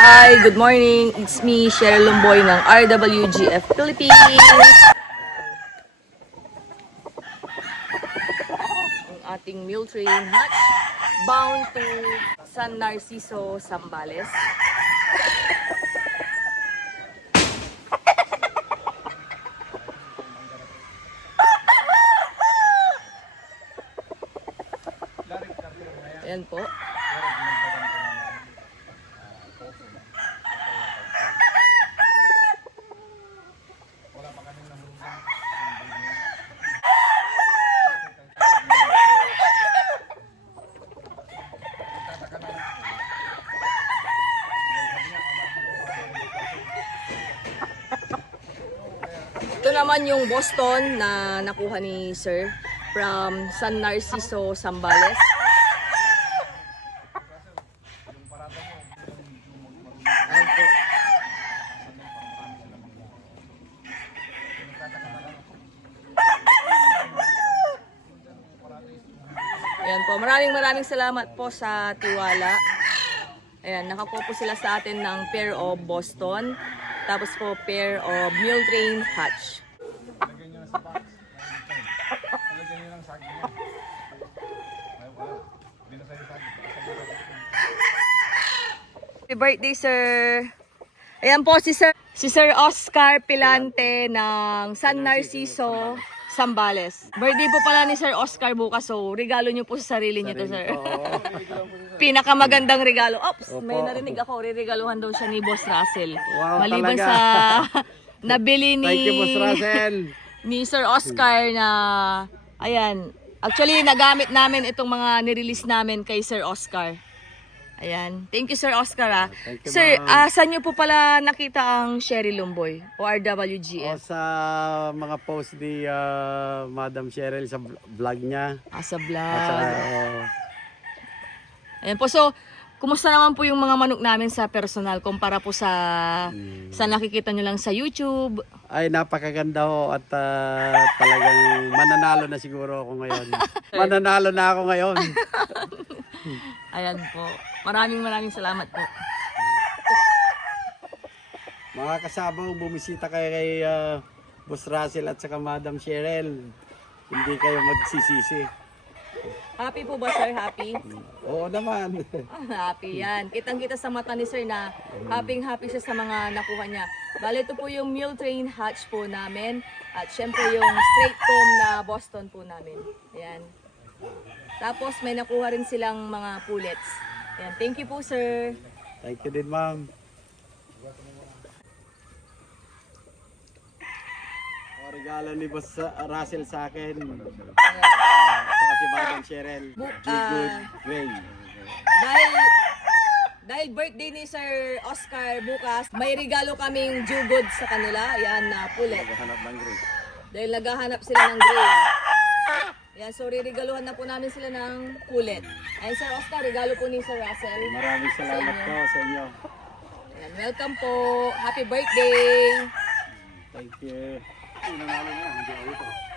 Hi, good morning. It's me, Cheryl Lumboy ng RWGF Philippines. Ang ating meal train hatch bound to San Narciso, Zambales. Ayan po. Ito naman yung Boston na nakuha ni Sir from San Narciso, Zambales. Ayan po. Ayan po. Maraming salamat po sa tiwala. Ayan, nakakuha po sila sa atin ng pair of Boston. Tapos po pair of mule train hatch. Happy birthday, sir! Ayan po si Sir Oscar Pilante ng San Narciso, Zambales. Birthday po pala ni Sir Oscar bukas, so regalo niyo po sa sarili niyo to, sir. Pinakamagandang regalo. Ops, may narinig ako, riregaluhan daw siya ni Boss Russell. Wow, maliban talaga. sa nabili ni Thank you, Boss Russell. ni Sir Oscar na, ayan, actually nagamit namin itong mga nirelease namin kay Sir Oscar. Ayan. Thank you, Sir Oscar. Thank you, Sir, ma'am. saan niyo po pala nakita ang Cheryl Lumboy o O RWGF? sa mga post ni Madam Cheryl sa vlog niya. Sa vlog. At saka, Ayan po. So, kumusta naman po yung mga manok namin sa personal kumpara po sa nakikita nyo lang sa YouTube? ay napakaganda ho at talagang mananalo na siguro ako ngayon. Mananalo na ako ngayon. Ayan po. Maraming salamat po. Mga kasabang bumisita kayo kay Boss Russell at saka Madam Cheryl. Hindi kayo magsisisi. Happy po ba, sir? Happy? Oo naman. Happy yan. Kitang-kita sa mata ni sir na happy siya sa mga nakuha niya. Bale, ito po yung mule train hatch po namin. At syempre yung straight comb na Boston po namin. Ayan. Tapos may nakuha rin silang mga pullets. Ayan. Thank you po, sir. Thank you din, ma'am. Regalo ni Boss Russell sa akin. Saka si Madam Cheryl. Good Gray. Dahil birthday ni Sir Oscar bukas, may regalo kaming jugod sa kanila. Ayan na pullet. Hanap ng gray. Dahil naghahanap sila ng gray. Ayan, so riregaluhan na po namin sila ng pullet. Ayan, Sir Oscar, regalo po ni Sir Russell. Maraming salamat po sa inyo. Ayan, welcome po. Happy birthday! Thank you. Nanalo na, hindi ako ito.